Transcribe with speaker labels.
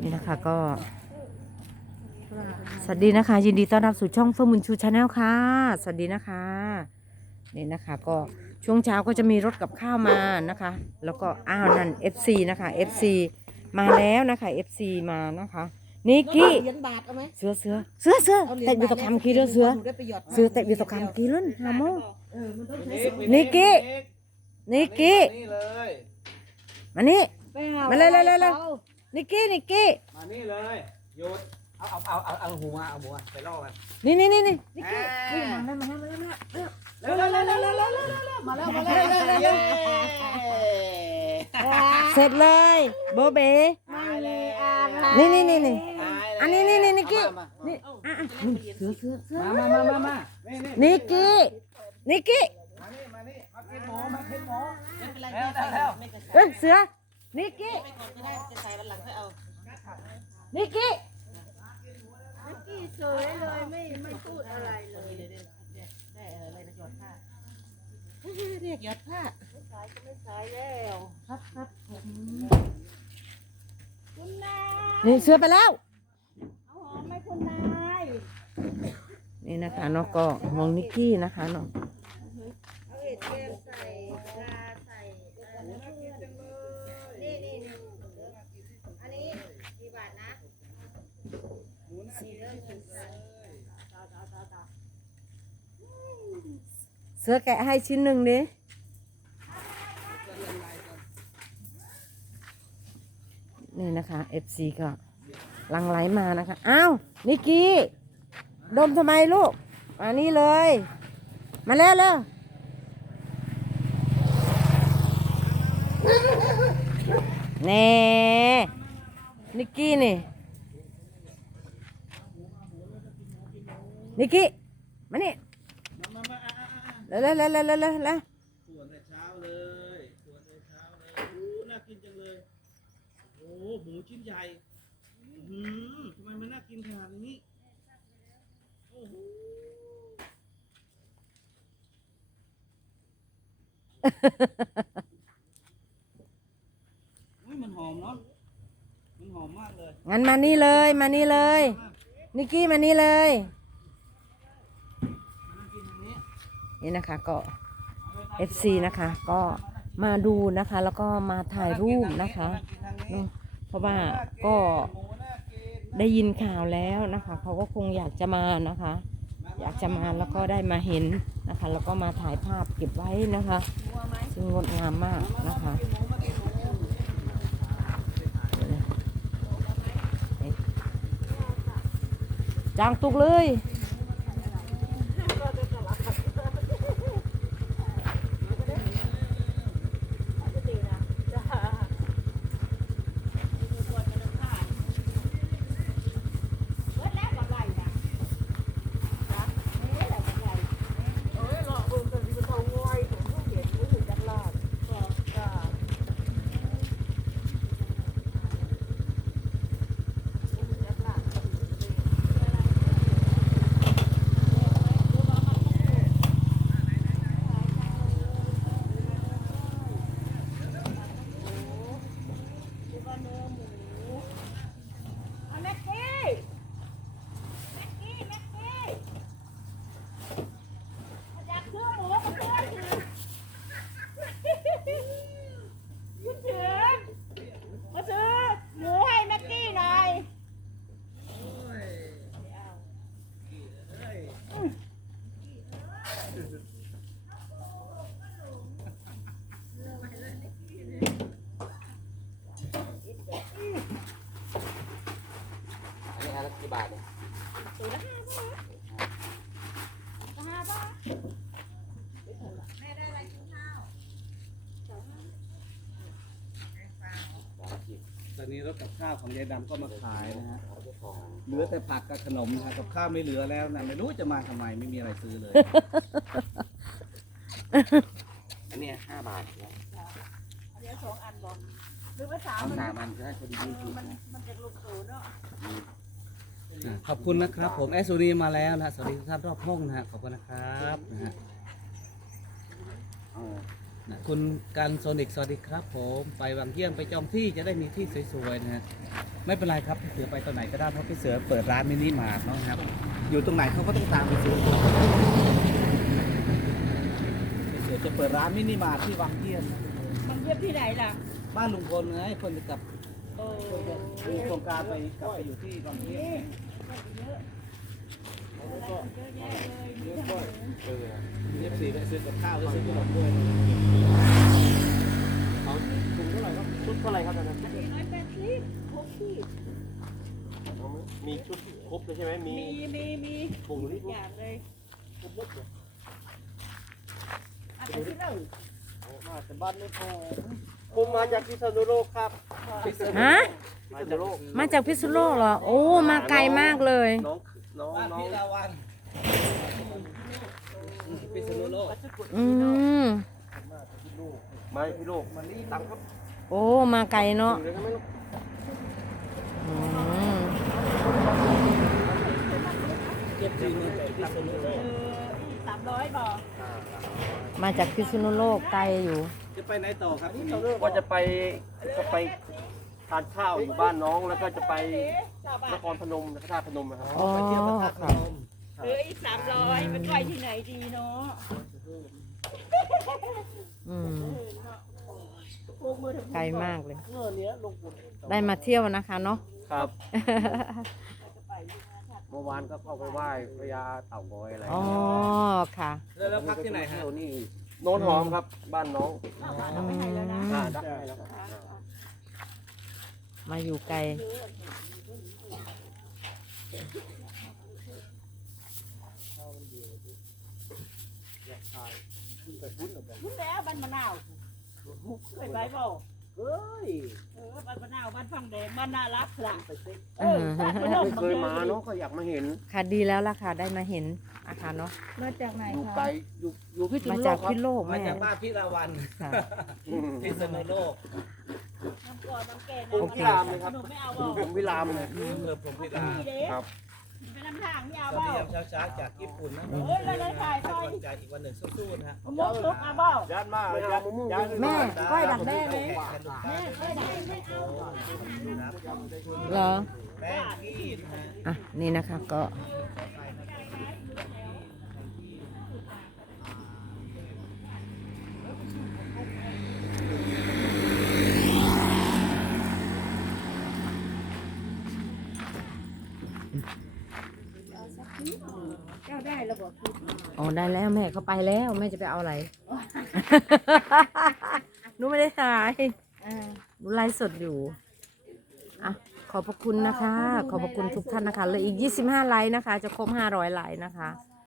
Speaker 1: นี่นะคะก็ สวัสดีนะคะ ยินดีต้อนรับสู่ช่องเฟิร์มุนชูชาแนลค่ะ สวัสดีนะคะนี่นะคะก็ช่วงเช้าก็จะมีรถกับข้าวมานะคะ แล้วก็อ้าวนั่น FC นะคะ FC มาแล้วนะคะ FC มานะคะนิกกี้
Speaker 2: เหรียญบาทเอาไหม
Speaker 1: เสือเสือเสือเสือ
Speaker 2: เอาเหรียญ
Speaker 1: แต่อยู่ตะคำกี้เด้อเสือ
Speaker 2: หนูได้ประโยชน์
Speaker 1: เสือแต่อยู่ตะคำกี้ลุ้นฮาโม
Speaker 2: เออมันต้องใช้
Speaker 1: นิกกี้นิกกี้
Speaker 3: นี่เลย
Speaker 1: มานี่
Speaker 2: ไปหา
Speaker 1: มาเลยเลยเลยเลย นิกกี้นิกกี้
Speaker 3: มานี่เลยหยุดเอาเอาเอาเอาเอาหัวเอาหัวไปล่อกัน
Speaker 1: นี่นี่นี่นี่
Speaker 2: นิกกี้
Speaker 3: เอ้ย
Speaker 2: มาแล้วมาแล้วมาแล้ว
Speaker 3: เร็วเร็วเร็วเร็วเร็วเร็วเร็วเร็ว
Speaker 2: มาแล้วมาแล้วมาแล้ว
Speaker 3: เย้
Speaker 1: เสร็จเลยโบเบ
Speaker 2: ไม่เลยอะไร
Speaker 1: นี่นี่นี่นี่
Speaker 3: ตายแล้ว
Speaker 1: อันนี้นี่นี่นิกกี้
Speaker 3: มา
Speaker 1: นี่อะอะนี่เสือเสือเสือ
Speaker 3: มามามามามานี่นี่
Speaker 1: นิกกี้นิกกี้
Speaker 3: มานี่มานี่มากินหมูมากินหมู
Speaker 2: ไม่เป็นไร
Speaker 3: เร็วเร็วเร็ว
Speaker 2: ไม่กระชาก
Speaker 1: เอ้ยเสือ นิกกี้
Speaker 2: ไปก่อนก็ได้จะใส่วันหลังค่อยเอา
Speaker 1: นิกกี้
Speaker 2: นิกกี้เฉยเลยไม่ไม่พูดอะไรเลย ได้อะไรนะหยอดผ้าเรียกหยอดผ้าไม่ใช้ก็ไม่ใช้แล้วครับครับคุณนาย
Speaker 1: นี่เสือไปแล้ว
Speaker 2: เอาหอมไหมคุณนาย
Speaker 1: นี่นะคะน้องก็มองนิกกี้นะคะน้อง
Speaker 2: เอาเห็ดแกงใส่ปลาใส่อะไรนะนี่นี่นี่อันนี้กี่บาทนะสี่ เสื
Speaker 1: อแกะให้ชิ้นหนึ่งดินี่นะคะ FC ก็ลังไหลมานะคะ อ้าวนิกกี้ ดมทำไมลูกมานี่เลย มาแล้วเร็วแน่นิกกี้นี่ นิกกี้มานี่
Speaker 3: มามาอะอะอะ
Speaker 1: เร็วเร็วเร็วเร็วเร็วเร็วเร็ว
Speaker 3: ขวนแต่เช้าเลยขวนแต่เช้าเลยอู้น่ากินจังเลยโอ้หมูชิ้นใหญ่อืมทำไมมันน่ากินขนาดนี้โอ้โหอุ้ยมันหอมเนาะมันหอมมากเลย
Speaker 1: งั้นมานี่เลยมานี่เลยนิกกี้มานี่เลย
Speaker 3: น่ากินทางนี้
Speaker 1: นี่นะคะก็ FC นะคะก็มาดูนะคะ แล้วก็มาถ่ายรูปนะคะเพราะว่าก็ได้ยินข่าวแล้วนะคะเขาก็คงอยากจะมานะคะ อยากจะมาแล้วก็ได้มาเห็นนะคะ แล้วก็มาถ่ายภาพเก็บไว้นะคะซึ่งงดงามมากนะคะจางตุกเลย
Speaker 2: แม็กกี้แม็กกี้แม็กกี้อยากซื้อหมูกับเพื่อนคุณเฉินมาซื้อหมูให้แม็กกี้หน่อย
Speaker 3: อันนี้อะไรกี่บาทเนี่ย ตอนนี้รถกับข้าวของยายดำก็มาขายนะฮะเหลือแต่ผักกับขนมนะฮะกับข้าวไม่เหลือแล้วนะไม่รู้จะมาทำไมไม่มีอะไรซื้อเลย อันนี้ห้าบาทนะ
Speaker 2: เดี๋ยวสองอันบอกหรือว่าสาม
Speaker 3: เอา
Speaker 2: มัน
Speaker 3: สามอันก็ได้พอดียี่สิบ
Speaker 2: มันมันจะลูกโตเนาะ
Speaker 3: อะขอบคุณนะครับผมแอสซูนีมาแล้วนะฮะสวัสดีทุกท่านรอบห้องนะฮะขอบคุณนะครับนะฮะนะคุณกันโซนิกสวัสดีครับ ผมไปวังเยี่ยมไปจองที่จะได้มีที่สวยๆนะฮะไม่เป็นไรครับพี่เสือไปตอนไหนก็ได้เพราะพี่เสือเปิดร้านมินิมาร์ทเนาะครับอยู่ตรงไหนเขาก็ต้องตามไปซื้อพี่เสือจะเปิดร้านมินิมาร์ทที่วังเยี่ยมนะ
Speaker 2: มันเยี่ยมที่ไหนล่ะ
Speaker 3: บ้านลุงพลไงคนจะกลับ
Speaker 2: โค
Speaker 3: รงการไปกลับไปอยู่ที่วังเยี่ยมเอฟซีไปซื้อกับข้าวไปซื้อขนมด้วย
Speaker 4: เอาถุงเท่าไหร่ครับชุดเท่าไหร่ครับตอนนั้น
Speaker 2: ร้อยแปดสิบหกสิบ
Speaker 4: เอาไหมมีชุดครบเลยใช่ไหม
Speaker 2: มี มีมี
Speaker 4: ถุงนี่
Speaker 2: อย่างเลย
Speaker 4: ครบหมดเลย
Speaker 2: อะไปที่เรา
Speaker 4: มาจากบ้านไม่พอผมมาจากพิษณุโลกครับ
Speaker 1: ฮะ
Speaker 4: มาจากโลก
Speaker 1: มาจากพิษณุโลกเหรอ โอ้ มาไกลมากเลย
Speaker 4: น้องน้อง
Speaker 3: บ้าน
Speaker 4: น้อง
Speaker 3: พี่ลาวันพิษณุโลก
Speaker 1: อืม
Speaker 4: มาพี่โลกมานี่ตังครับ
Speaker 1: โอ้ มาไกลเนาะ
Speaker 4: ถุงเลยก็ไม่รู้
Speaker 1: อืม
Speaker 3: เก็บจริงเลยพิษณุโลก
Speaker 2: สามร้อยบอก
Speaker 1: มาจากพิษณุโลกไกลอยู่
Speaker 3: จะไปไหนต่อครับพี่
Speaker 4: ว่าจะไปจะไปทานข้าวอยู่บ้านน้องแล้วก็จะไป
Speaker 2: ชาวน
Speaker 4: ครพนมพระธาตุพนมนะครับ
Speaker 1: อ๋อ
Speaker 3: ไปเที่ยวพระธาตุพ
Speaker 1: ค่ะ
Speaker 3: นม
Speaker 2: เอออีกสามร้อยมันไปที่ไหนดีเนาะ
Speaker 1: อืม
Speaker 2: พวกมือถึง
Speaker 1: ไกลมากเลย
Speaker 4: เงื่อเนี้ยลงบุญ
Speaker 1: ได้มาเที่ยวนะคะเนาะ
Speaker 4: ครับ เมื่อวานก็เข้าไปไหว้พญาเต่างอยอะไร
Speaker 1: อ๋อค่ะ
Speaker 3: แล้วแล้วพักที่ไหนฮะ
Speaker 4: เที่ยวนี่โนนหอมครับ บ้านน้อง
Speaker 1: อืม
Speaker 4: อ่าได้แล้วครับ
Speaker 1: มาอยู่ไกล
Speaker 2: รู้แล้วบ้านมะนาวเคยไปเปล่า
Speaker 4: เฮ้ย
Speaker 2: เออบ้านมะนาวบ้านฟังแดงบ้านน่ารักล่ะ
Speaker 1: เออ
Speaker 4: ไม่เคยมาเนาะก็อยากมาเห็น
Speaker 1: ค่ะดีแล้วล่ะค่ะได้มาเห็นอาคารเนาะ
Speaker 2: มาจากไหน
Speaker 4: อยู่
Speaker 2: คะ
Speaker 4: ไกลอยู่อยู่พิษณุ
Speaker 1: มา
Speaker 4: โล
Speaker 1: จาก
Speaker 4: กครับ
Speaker 1: พิษโลก
Speaker 3: มา
Speaker 1: แม่
Speaker 3: จากบ้านพี่ลาวัน
Speaker 1: ค่ะ
Speaker 4: อืม
Speaker 3: พิษณุโลก
Speaker 2: น้ำก่อนน้ำแก่
Speaker 4: ผมพิรามเลยครับ
Speaker 2: หนูไม่เอา
Speaker 4: อยู่
Speaker 2: บอก
Speaker 4: ผมวิรามเลย
Speaker 3: อำเภอพรหมพิราม
Speaker 2: พี่เด้
Speaker 4: ครับ
Speaker 2: ไป น้ำทางไม่เอา
Speaker 3: สวัส
Speaker 2: เป
Speaker 3: ดี
Speaker 2: ล่ายา
Speaker 3: มเช้าๆจากญี่ปุ่นนะ
Speaker 2: เฮ้ยเลยถ่าย
Speaker 3: ให้
Speaker 2: ซอย
Speaker 3: กำลังใจอีกวันหนึ่งสู้ๆนะฮะ
Speaker 2: มุกลุกเอาเปล่า
Speaker 4: ยัดมายัดมะม่วง
Speaker 1: แม่ก้อยดักแด้ไหม
Speaker 2: แม่ไม่ได้ไม่เอา
Speaker 1: เหรอ
Speaker 3: แป้งพี่นะฮะ
Speaker 1: อะนี่นะคะก็
Speaker 2: เจ้าได้ระบบคิด
Speaker 1: อ๋อได้แล้วแม่เขาไปแล้วแม่จะไปเอาอะไร หนูไม่ได้ถ่ายหนูไลฟ์สดอยู่อะขอบพระคุณนะคะ ขอบพระคุณทุกท่านนะคะเหลยอีก 25 ไลค์นะคะ จะครบ 500 ไลค์นะคะ